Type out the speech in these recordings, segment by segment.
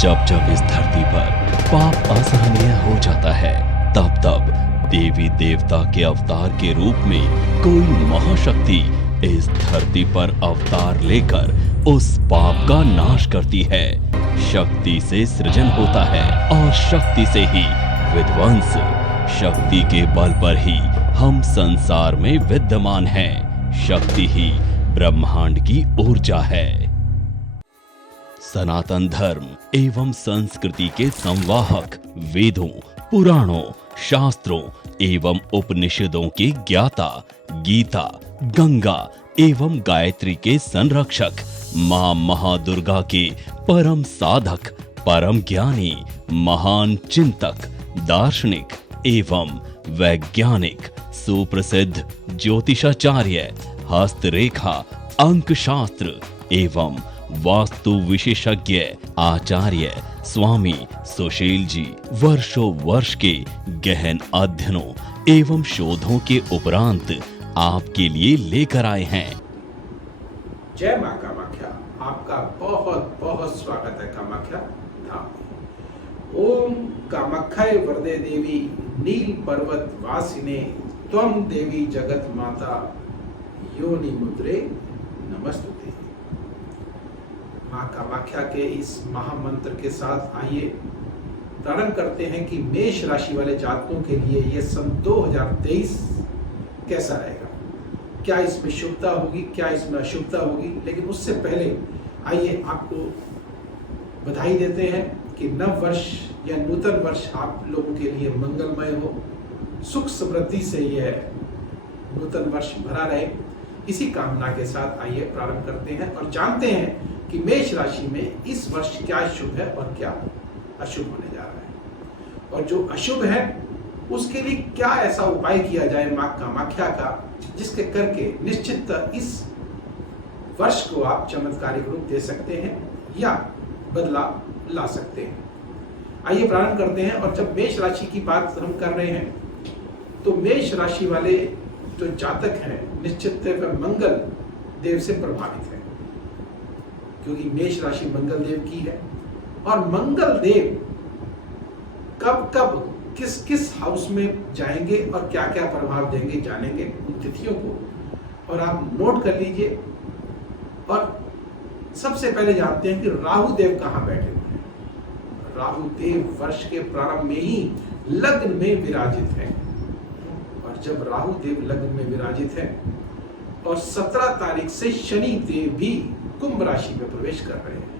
जब जब इस धरती पर पाप असहनीय हो जाता है, तब तब देवी देवता के अवतार के रूप में कोई महाशक्ति इस धरती पर अवतार लेकर उस पाप का नाश करती है। शक्ति से सृजन होता है और शक्ति से ही विध्वंस। शक्ति के बल पर ही हम संसार में विद्यमान हैं। शक्ति ही ब्रह्मांड की ऊर्जा है। सनातन धर्म एवं संस्कृति के संवाहक, वेदों, पुराणों, शास्त्रों एवं उपनिषदों के ज्ञाता, गीता, गंगा एवं गायत्री के संरक्षक, मां महादुर्गा के परम साधक, परम ज्ञानी, महान चिंतक, दार्शनिक एवं वैज्ञानिक, सुप्रसिद्ध ज्योतिषाचार्य, हस्तरेखा, अंक शास्त्र एवं वास्तु विशेषज्ञ आचार्य स्वामी सुशील जी वर्षों वर्ष के गहन अध्ययनों एवं शोधों के उपरांत आपके लिए लेकर आए हैं। जय मां कामाख्या, आपका बहुत बहुत स्वागत है कामाख्या धाम में। ओम कामाख्याय वरदे देवी नील पर्वत वासिने त्वं देवी जगत माता योनि मुद्रे नमस्तुते। मां कामाख्या के इस महामंत्र के साथ आइए प्रारंभ करते हैं कि मेष राशि वाले जातकों के लिए यह सन 2023 कैसा रहेगा। क्या इसमें शुभता होगी, क्या इसमें अशुभता होगी। लेकिन उससे पहले आइए आपको बधाई देते हैं कि नव वर्ष या नूतन वर्ष आप लोगों के लिए मंगलमय हो, सुख समृद्धि से यह नूतन वर्ष भरा रहे। इसी कामना के साथ आइए प्रारंभ करते हैं और जानते हैं कि मेष राशि में इस वर्ष क्या शुभ है और क्या अशुभ होने जा रहा है, और जो अशुभ है उसके लिए क्या ऐसा उपाय किया जाए मां कामाख्या का, जिसके करके निश्चित इस वर्ष को आप चमत्कारिक रूप दे सकते हैं या बदलाव ला सकते हैं। आइए प्रारंभ करते हैं। और जब मेष राशि की बात हम कर रहे हैं तो मेष राशि वाले जो जातक हैं निश्चित वह मंगल देव से प्रभावित है, क्योंकि मेष राशि मंगल देव की है। और मंगल देव कब कब किस किस हाउस में जाएंगे और क्या क्या प्रभाव देंगे जानेंगे उन तिथियों को, और आप नोट कर लीजिए। और सबसे पहले जानते हैं कि राहु देव कहां बैठे हुए हैं। राहु देव वर्ष के प्रारंभ में ही लग्न में विराजित है, और जब राहु देव लग्न में विराजित है और 17 तारीख से शनि देव भी कुंभ राशि में प्रवेश कर रहे हैं,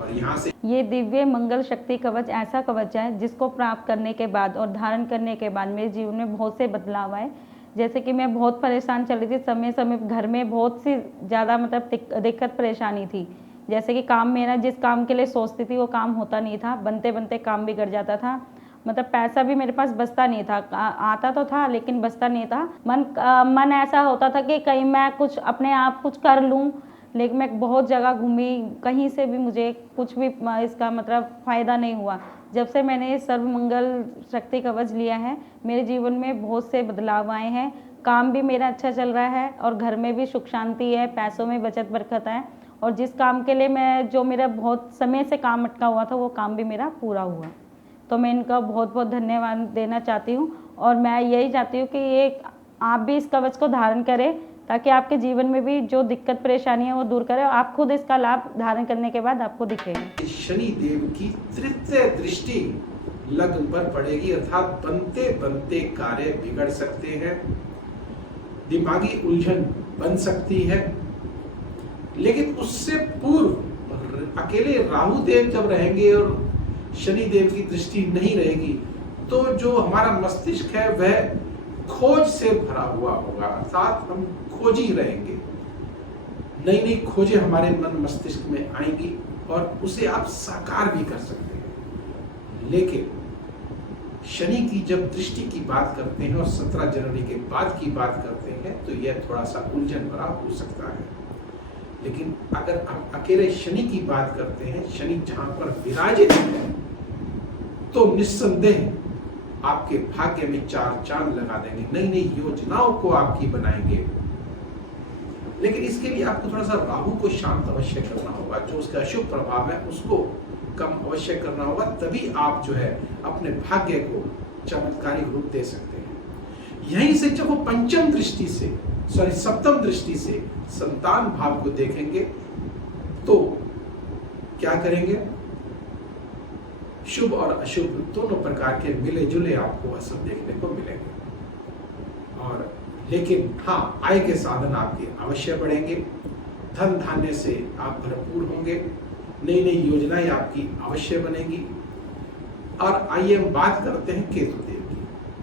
और यहाँ से ये दिव्य मंगल शक्ति कवच ऐसा कवच है जिसको प्राप्त करने के बाद और धारण करने के बाद मेरे जीवन में बहुत से बदलाव आए। जैसे कि मैं बहुत परेशान चल रही थी, समय समय घर में बहुत सी ज़्यादा मतलब दिक्कत परेशानी थी। जैसे कि काम, मेरा जिस काम के लिए सोचती थी वो काम होता नहीं था, बनते बनते काम बिगड़ जाता था। मतलब पैसा भी मेरे पास बचता नहीं था, आता तो था लेकिन बचता नहीं था। मन ऐसा होता था कि कहीं मैं कुछ अपने आप कुछ कर लूँ, लेकिन मैं बहुत जगह घूमी, कहीं से भी मुझे कुछ भी इसका मतलब फ़ायदा नहीं हुआ। जब से मैंने सर्वमंगल शक्ति कवच लिया है मेरे जीवन में बहुत से बदलाव आए हैं। काम भी मेरा अच्छा चल रहा है और घर में भी सुख शांति है, पैसों में बचत बरकत है, और जिस काम के लिए जो मेरा बहुत समय से काम अटका हुआ था वो काम भी मेरा पूरा हुआ। तो मैं इनका बहुत बहुत धन्यवाद देना चाहती हूँ, और मैं यही चाहती हूँ कि आप भी इस कवच को धारण करें ताकि आपके जीवन में भी जो दिक्कत परेशानी है वो दूर करें, और आप खुद इसका लाभ धारण करने के बाद आपको दिखेगा। शनि देव की तृतीय दृष्टि लग्न पर पड़ेगी, अर्थात बनते बनते कार्य बिगड़ सकते हैं, दिमागी उलझन बन सकती है। लेकिन उससे पूर्व अकेले राहु देव जब रहेंगे और शनि देव की दृष्टि नहीं रहेगी तो जो हमारा मस्तिष्क है वह खोज से भरा हुआ होगा, अर्थात हम खोजी रहेंगे। नई नई खोजें हमारे मन मस्तिष्क में आएंगी और उसे आप साकार भी कर सकते हैं। लेकिन शनि की जब दृष्टि की बात करते हैं और 17 जनवरी के बाद की बात करते हैं तो यह थोड़ा सा उलझन भरा हो सकता है। लेकिन अगर हम अकेले शनि की बात करते हैं, शनि जहां पर विराजित है, तो निस्संदेह आपके भाग्य में 4 चांद लगा देंगे, नई नई योजनाओं को आपकी बनाएंगे। लेकिन इसके लिए आपको थोड़ा सा राहु को शांत अवश्य करना होगा। जो उसका अशुभ प्रभाव है उसको कम अवश्य करना होगा, तभी आप जो है अपने भाग्य को चमत्कारिक रूप दे सकते हैं। यहीं से जब वो सप्तम दृष्टि से संतान भाव को देखेंगे तो क्या करेंगे, शुभ और अशुभ दोनों प्रकार के मिले जुले आपको असर देखने को मिलेंगे। और लेकिन हाँ, आय के साधन आपके अवश्य बढ़ेंगे, धन धान्य से आप भरपूर होंगे, नई नई योजनाएं आपकी अवश्य बनेगी। और आइए हम बात करते हैं केतुदेव की।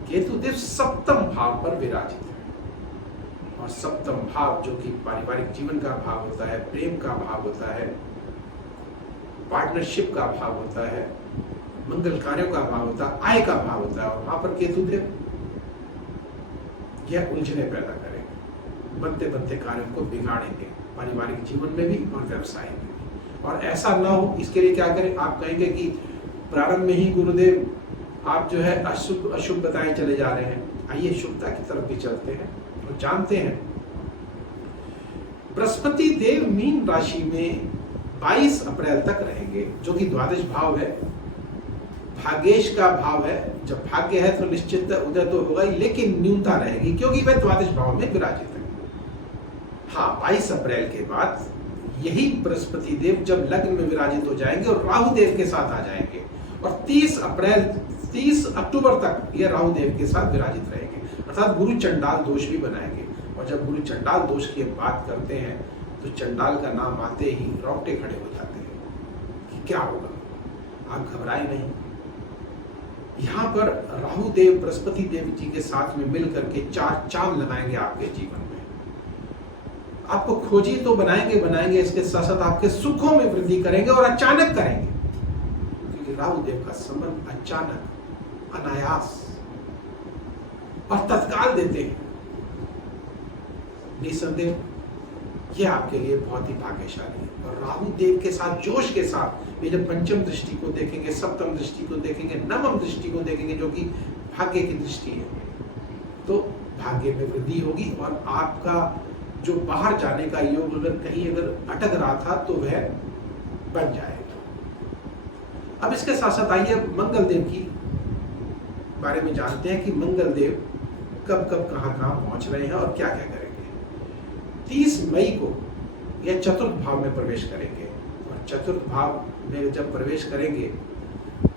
केतुदेव सप्तम भाव पर विराजित है, और सप्तम भाव जो कि पारिवारिक जीवन का भाव होता है, प्रेम का भाव होता है, पार्टनरशिप का भाव होता है, मंगल कार्यों का भाव होता है, आय का भाव होता है। और वहां पर केतुदेव यह उलझने पैदा करेंगे, बनते बनते कार्यों को बिगाड़ेंगे, पारिवारिक जीवन में भी और व्यवसाय में भी। और ऐसा ना हो इसके लिए क्या करें, आप कहेंगे कि प्रारंभ में ही गुरुदेव आप जो है अशुभ अशुभ बताए चले जा रहे हैं। आइए शुभता की तरफ भी चलते हैं और जानते हैं। बृहस्पति देव मीन राशि में 22 अप्रैल तक रहेंगे, जो कि द्वादश भाव है, भाग्येश का भाव है। जब भाग्य है तो निश्चित उदय तो होगा ही, लेकिन न्यूनता रहेगी क्योंकि वह द्वादश भाव में विराजित है। हाँ, 22 अप्रैल के बाद यही बृहस्पति देव जब लग्न में विराजित हो जाएंगे और राहु देव के साथ आ जाएंगे, और 30 अक्टूबर तक ये राहु देव के साथ विराजित रहेंगे, अर्थात गुरु चंडाल दोष भी बनाएंगे। और जब गुरु चंडाल दोष की बात करते हैं तो चंडाल का नाम आते ही रोंगटे खड़े हो जाते हैं कि क्या होगा। आप घबराए नहीं, यहाँ पर राहु देव बृहस्पति देव जी के साथ में मिल करके 4 चांद लगाएंगे आपके जीवन में। आपको खोजी तो बनाएंगे, इसके साथ साथ आपके सुखों में वृद्धि करेंगे और अचानक करेंगे, क्योंकि राहु देव का संबंध अचानक, अनायास और तत्काल देते हैं। निसंदेह यह आपके लिए बहुत ही भाग्यशाली है। और राहु देव के साथ जोश के साथ ये जब पंचम दृष्टि को देखेंगे, सप्तम दृष्टि को देखेंगे, नवम दृष्टि को देखेंगे, जो कि भाग्य की दृष्टि है, तो भाग्य में वृद्धि होगी और आपका जो बाहर जाने का योग अगर कहीं अटक रहा था तो वह बन जाएगा। अब इसके साथ साथ आइए मंगल देव की बारे में जानते हैं कि मंगल देव कब कब कहां पहुंच रहे हैं और क्या क्या करेंगे। 30 मई को यह चतुर्थ भाव में प्रवेश करेंगे, और चतुर्थ भाव में जब प्रवेश करेंगे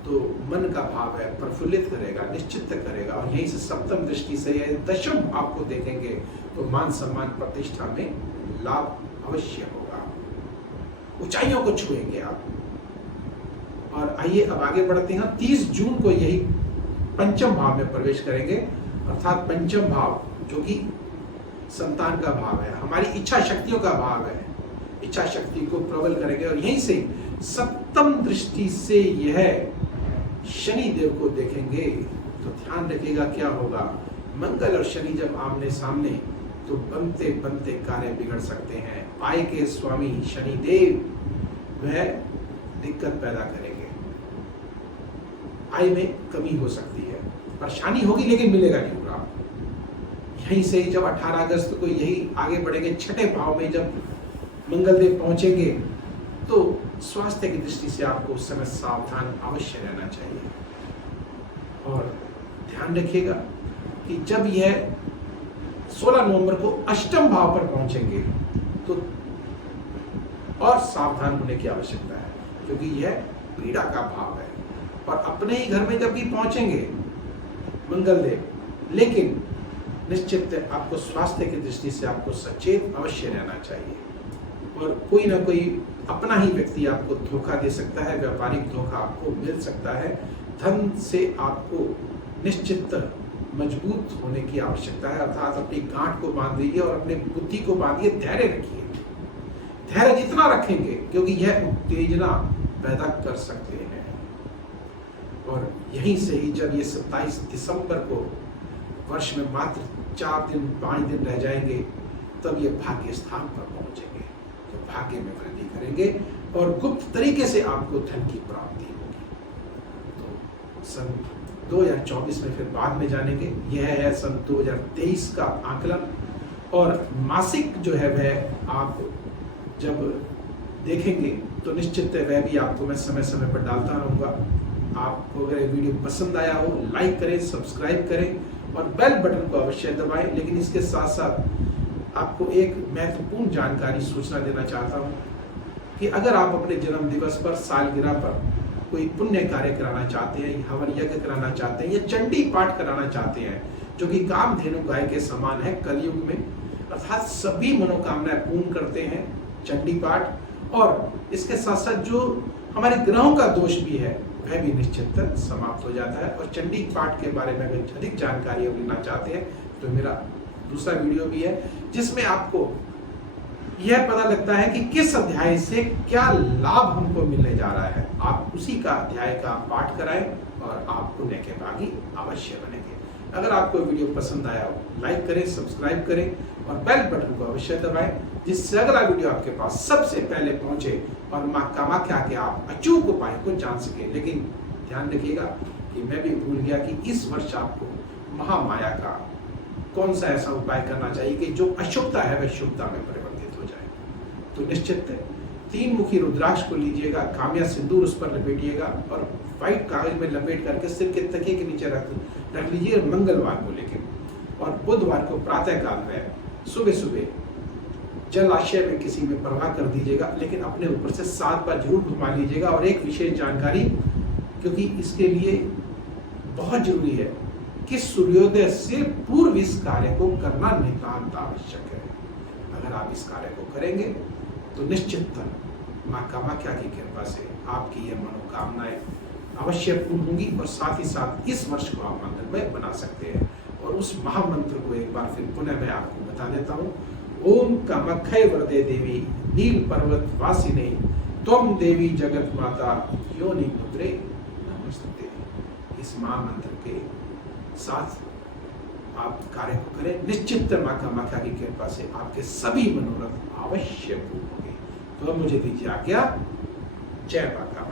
तो मन का भाव है प्रफुल्लित करेगा, निश्चित करेगा। और यहीं से सप्तम दृष्टि से यह दशम आपको देखेंगे तो मान सम्मान प्रतिष्ठा में लाभ अवश्य होगा, ऊंचाइयों को छुएंगे आप। और आइए अब आगे बढ़ते हैं। 30 जून को यही पंचम भाव में प्रवेश करेंगे, अर्थात पंचम भाव जो कि संतान का भाव है, हमारी इच्छा शक्तियों का भाव है, इच्छा शक्ति को प्रबल करेंगे। और यहीं से सप्तम दृष्टि से यह शनि देव को देखेंगे तो ध्यान रखिएगा क्या होगा। मंगल और शनि जब आमने सामने तो बनते बनते कार्य बिगड़ सकते हैं। आय के स्वामी शनि देव वह दिक्कत पैदा करेंगे, आय में कमी हो सकती है, परेशानी होगी लेकिन मिलेगा जरूर आपको। यहीं से जब 18 अगस्त को यही आगे बढ़ेंगे, छठे भाव में जब मंगल देव पहुंचेंगे तो स्वास्थ्य की दृष्टि से आपको उस समय सावधान अवश्य रहना चाहिए। और ध्यान रखिएगा कि जब यह 16 नवंबर को अष्टम भाव पर पहुंचेंगे तो और सावधान होने की आवश्यकता है, क्योंकि यह पीड़ा का भाव है। और अपने ही घर में जब भी पहुंचेंगे मंगल देव, लेकिन निश्चित आपको स्वास्थ्य की दृष्टि से आपको सचेत अवश्य रहना चाहिए। और कोई ना कोई अपना ही व्यक्ति आपको धोखा दे सकता है, व्यापारिक धोखा आपको मिल सकता है। धन से आपको निश्चित मजबूत होने की आवश्यकता है, अर्थात अपनी गांठ को बांध लीजिए और अपने बुद्धि को बांधिए, धैर्य रखिए। धैर्य जितना रखेंगे क्योंकि यह उत्तेजना पैदा कर सकते हैं। और यहीं से ही जब ये 27 दिसंबर को वर्ष में मात्र 4 दिन 5 दिन रह जाएंगे, तब ये भाग्य स्थान पर पहुंचेंगे, तो भाग्य में वृद्धि करेंगे और गुप्त तरीके से आपको धन की प्राप्ति होगी। तो सन 2024 में फिर बाद में जानेंगे। यह है सन 2023 का आकलन। और मासिक जो है वह आप जब देखेंगे तो निश्चित है वह भी आपको मैं समय समय पर डालता रहूँगा। आपको अगर ये वीडियो पसंद आया हो लाइक करें, सब्सक्राइब करें और बेल बटन को अवश्य दबाएं। लेकिन इसके साथ साथ आपको एक महत्वपूर्ण जानकारी सूचना देना चाहता हूँ कि अगर आप अपने जन्म दिवस पर, सालगिरह पर कोई पुण्य कार्य कराना चाहते हैं, हवन यज्ञ कराना चाहते हैं या चंडी पाठ कराना चाहते हैं, जो कि कामधेनु गाय के समान है कलयुग में, अर्थात सभी मनोकामनाएं पूर्ण करते हैं चंडी पाठ। और इसके साथ साथ जो हमारे ग्रहों का दोष भी है वह भी निश्चित समाप्त हो जाता है। और चंडी पाठ के बारे में अगर अधिक जानकारी लेना चाहते हैं तो मेरा दूसरा वीडियो भी है जिसमें आपको यह पता लगता है कि किस अध्याय से क्या लाभ हमको मिलने जा रहा है। आप उसी का अध्याय का पाठ कराएं और आप पुण्य के भागी अवश्य बनेंगे। अगर आपको वीडियो पसंद आया हो लाइक करें, सब्सक्राइब करें और बेल बटन को अवश्य दबाएं, जिससे अगला वीडियो आपके पास सबसे पहले पहुंचे और मां कामाख्या के आप अचूक उपाय को जान सके। लेकिन ध्यान रखिएगा कि मैं भी भूल गया कि इस वर्ष आपको महामाया का कौन सा ऐसा उपाय करना चाहिए कि जो अशुभता है वह शुभता में परिवर्तित हो जाए। तो निश्चित 3 मुखी रुद्राक्ष को लीजिएगा, काम्या सिंदूर उस पर लपेटिएगा और व्हाइट कागज में लपेट करके सिर के तकिए के नीचे रख लीजिए मंगलवार को। लेकिन और बुधवार को प्रातः काल में सुबह सुबह जलाशय में किसी में प्रवाह कर दीजिएगा, लेकिन अपने ऊपर से 7 बार जरूर घुमा लीजिएगा। और एक विशेष जानकारी, क्योंकि इसके लिए बहुत जरूरी है कि सूर्योदय से पूर्व इस कार्य को करना नितांत आवश्यक है। अगर आप इस कार्य को करेंगे तो निश्चित मां कामाख्या की कृपा से आपकी यह मनोकामनाएं अवश्य पूर्ण होंगी और साथ ही साथ इस वर्ष को आप मंगलमय बना सकते हैं। और उस महामंत्र को एक बार फिर पुनः मैं आपको बता देता हूँ। ओम कामाख्यै वरदे देवी नील पर्वत वासिने त्वं देवी जगत माता योनि मुद्रे नमस्ते। इस महामंत्र के साथ आप कार्य को करें, निश्चित मां कामाख्या की कृपा से आपके सभी मनोरथ अवश्य पूर्ण होंगे। तो अब मुझे दीजिए आज्ञा। जय माता।